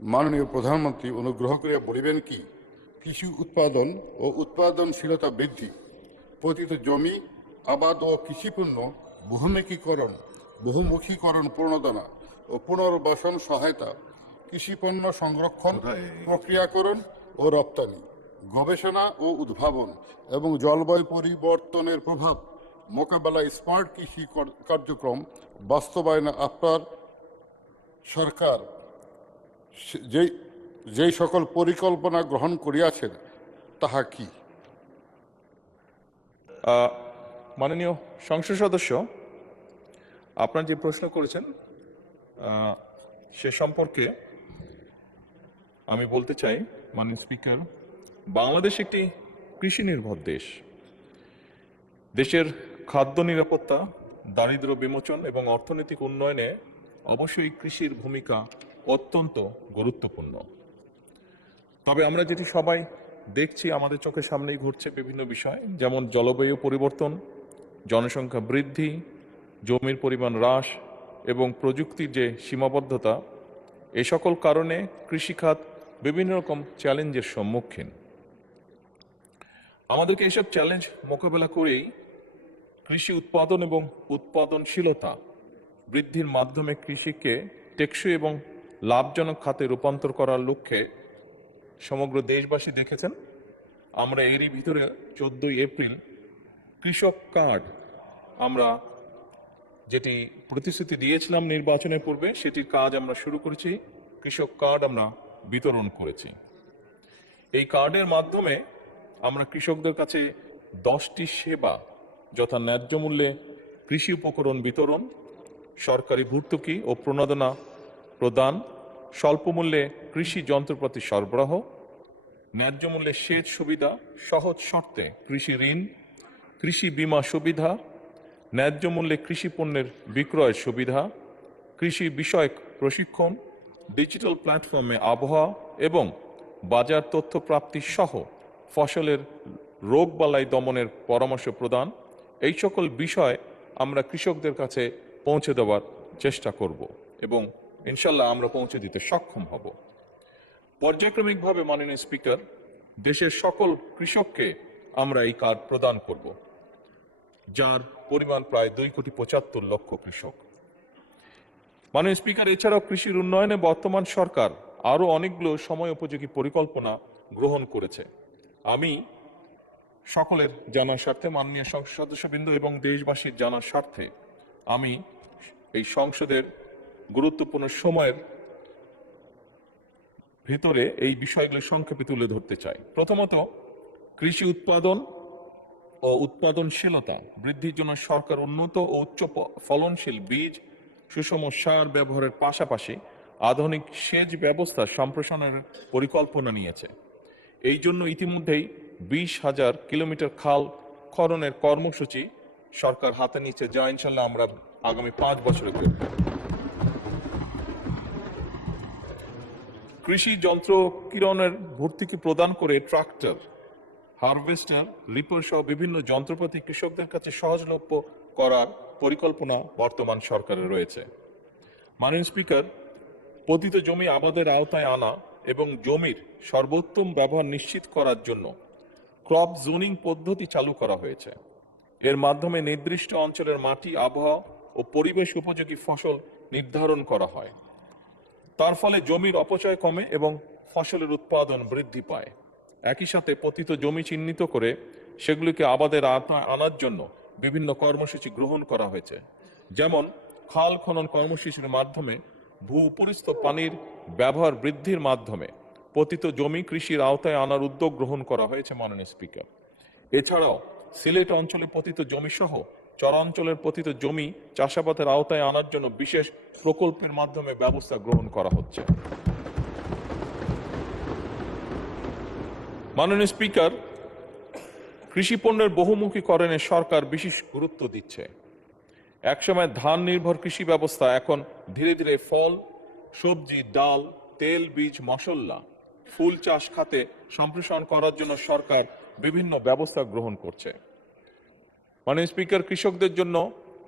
মাননীয় প্রধানমন্ত্রী অনুগ্রহ করিয়া বলিবেন কি, কৃষি উৎপাদন ও উৎপাদনশীলতা বৃদ্ধি, পতিত জমি, আবাদ ও কৃষিপণ্য বহুমুখীকরণ প্রণোদনা ও পুনর্বাসন সহায়তা, কৃষিপণ্য সংরক্ষণ, প্রক্রিয়াকরণ ও রপ্তানি, গবেষণা ও উদ্ভাবন এবং জলবায়ু পরিবর্তনের প্রভাব মোকাবেলায় স্মার্ট কৃষি কার্যক্রম বাস্তবায়নে আপনার সরকার যেই সকল পরিকল্পনা গ্রহণ করিয়াছেন তাহা কি? মাননীয় সংসদ সদস্য, আপনার যে প্রশ্ন করেছেন সে সম্পর্কে আমি বলতে চাই, মাননীয় স্পিকার, বাংলাদেশ একটি কৃষি নির্ভর দেশ। দেশের খাদ্য নিরাপত্তা, দারিদ্র্য বিমোচন এবং অর্থনৈতিক উন্নয়নে অবশ্যই কৃষির ভূমিকা অত্যন্ত গুরুত্বপূর্ণ। তবে আমরা যেটি সবাই দেখছি, আমাদের চোখের সামনেই ঘটছে বিভিন্ন বিষয়, যেমন জলবায়ু পরিবর্তন, জনসংখ্যা বৃদ্ধি, জমির পরিমাণ হ্রাস এবং প্রযুক্তির যে সীমাবদ্ধতা, এ সকল কারণে কৃষিখাত বিভিন্ন রকম চ্যালেঞ্জের সম্মুখীন। আমাদেরকে এইসব চ্যালেঞ্জ মোকাবেলা করেই কৃষি উৎপাদন এবং উৎপাদনশীলতা বৃদ্ধির মাধ্যমে কৃষিকে টেকসই এবং লাভজনক খাতে রূপান্তর করার লক্ষ্যে সমগ্র দেশবাসী দেখেছেন আমরা এরই ভিতরে 14 এপ্রিল কৃষক কার্ড আমরা যেটি প্রতিশ্রুতি দিয়েছিলাম নির্বাচনের পূর্বে, সেটির কাজ আমরা শুরু করেছি। কৃষক কার্ড আমরা বিতরণ করেছি। এই কার্ডের মাধ্যমে আমরা কৃষকদের কাছে 10টি সেবা, যথা ন্যায্য মূল্যে কৃষি উপকরণ বিতরণ, সরকারি ভর্তুকি ও প্রণোদনা প্রদান, স্বল্প মূল্যে কৃষি যন্ত্রপাতি সরবরাহ, ন্যায্য মূল্যে সেচ সুবিধা, সহজ শর্তে কৃষি ঋণ, কৃষি বীমা সুবিধা, ন্যায্য মূল্যে কৃষি পণ্যের বিক্রয়ের সুবিধা, কৃষি বিষয়ক প্রশিক্ষণ, ডিজিটাল প্ল্যাটফর্মে আবহাওয়া এবং বাজার তথ্য প্রাপ্তি সহ ফসলের রোগবালাই দমনের পরামর্শ প্রদান, এই সকল বিষয় আমরা কৃষকদের কাছে পৌঁছে দেওয়ার চেষ্টা করব এবং ইনশাল্লাহ আমরা পৌঁছে দিতে সক্ষম হব। পর্যায়ক্রমিকভাবে মাননীয় স্পিকার, দেশের সকল কৃষককে আমরা এই কার্ড প্রদান করব, যার পরিমাণ প্রায় 2,75,00,000 কৃষক। মাননীয় স্পিকার, এছাড়াও কৃষির উন্নয়নে বর্তমান সরকার আরও অনেকগুলো সময় উপযোগী পরিকল্পনা গ্রহণ করেছে। আমি সকলের জানার স্বার্থে, মাননীয় সংসদ সদস্যবৃন্দ এবং দেশবাসীর জানার স্বার্থে আমি এই সংসদের গুরুত্বপূর্ণ সময়ের ভেতরে এই বিষয়গুলো সংক্ষেপে তুলে ধরতে চাই। প্রথমত, কৃষি উৎপাদন ও উৎপাদনশীলতা বৃদ্ধির জন্য সরকার উন্নত ও উচ্চ ফলনশীল বীজ, সুষম সার ব্যবহারের পাশাপাশি আধুনিক সেচ ব্যবস্থা সম্প্রসারণের পরিকল্পনা নিয়েছে। এই জন্য ইতিমধ্যেই 20,000 কিলোমিটার খাল খননের কর্মসূচি সরকার হাতে নিচ্ছে, যা ইনশাল্লাহ আমরা আগামী 5 বছরে করব। কৃষি যন্ত্র কিরণের ভর্তুকি প্রদান করে ট্রাক্টর, হারভেস্টার, রিপার সহ বিভিন্ন যন্ত্রপাতি কৃষকদের কাছে সহজলভ্য করার পরিকল্পনা বর্তমান সরকারের রয়েছে। মাননীয় স্পিকার, পতিত জমি আবাদের আওতায় আনা এবং জমির সর্বোত্তম ব্যবহার নিশ্চিত করার জন্য ক্রপ জোনিং পদ্ধতি চালু করা হয়েছে। এর মাধ্যমে নির্দিষ্ট অঞ্চলের মাটি, আবহাওয়া ও পরিবেশ উপযোগী ফসল নির্ধারণ করা হয়। তার ফলে জমির অপচয় কমে এবং ফসলের উৎপাদন বৃদ্ধি পায়। একই সাথে পতিত জমি চিহ্নিত করে সেগুলিকে আবাদের আওতায় আনার জন্য বিভিন্ন কর্মসূচি গ্রহণ করা হয়েছে, যেমন খাল খনন কর্মসূচির মাধ্যমে ভূপরিস্থ পানির ব্যবহার বৃদ্ধির মাধ্যমে পতিত জমি কৃষির আওতায় আনার উদ্যোগ গ্রহণ করা হয়েছে। মাননীয় স্পিকার, এছাড়াও সিলেট অঞ্চলে পতিত জমি সহ চরাঞ্চলের পতিত জমি চাষাবাদের আওতায় আনার জন্য বিশেষ প্রকল্পের মাধ্যমে ব্যবস্থা গ্রহণ করা হচ্ছে। মাননীয় স্পিকার, কৃষি পণ্যের বহুমুখীকরণে সরকার বিশেষ গুরুত্ব দিচ্ছে। একসময় ধান নির্ভর কৃষি ব্যবস্থা এখন ধীরে ধীরে ফল, সবজি, ডাল, তেল, বীজ, মশলা, ফুল চাষ খাতে সম্প্রসারণ করার জন্য সরকার বিভিন্ন ব্যবস্থা গ্রহণ করছে। মাননীয় স্পিকার, কৃষকদের জন্য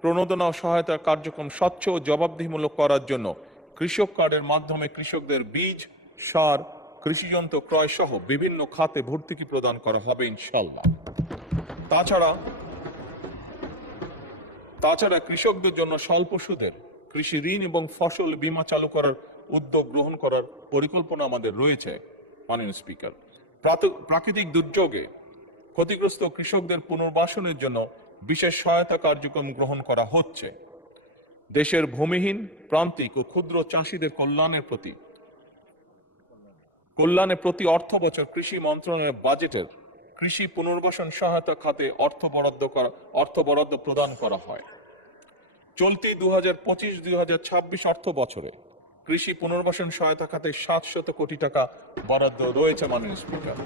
প্রণোদনা ও সহায়তা কার্যক্রম স্বচ্ছ ও জবাবদিহিমূলক করার জন্য কৃষক কার্ডের মাধ্যমে কৃষকদের বীজ সার, কৃষিযন্ত্র ক্রয় সহ বিভিন্ন খাতে ভর্তুকি প্রদান করা হবে ইনশাল্লাহ। তাছাড়া কৃষকদের জন্য স্বল্প সুদের কৃষি ঋণ এবং ফসল বীমা চালু করার উদ্যোগ গ্রহণ করার পরিকল্পনা আমাদের রয়েছে মাননীয় স্পিকার। প্রাকৃতিক দুর্যোগে ক্ষতিগ্রস্ত কৃষকদের পুনর্বাসনের জন্য বিশেষ সহায়তা কার্যক্রম গ্রহণ করা হচ্ছে। দেশের ভূমিহীন, প্রান্তিক ও ক্ষুদ্র চাষীদের কল্যাণে প্রতি অর্থ বছর কৃষি মন্ত্রণালয়ের বাজেটের কৃষি পুনর্বাসন সহায়তা খাতে অর্থ বরাদ্দ প্রদান করা হয়। চলতি 2025-2026 অর্থ বছরে কৃষি পুনর্বাসন সহায়তা খাতে 700 কোটি টাকা বরাদ্দ রয়েছে মাননীয় স্পিকার।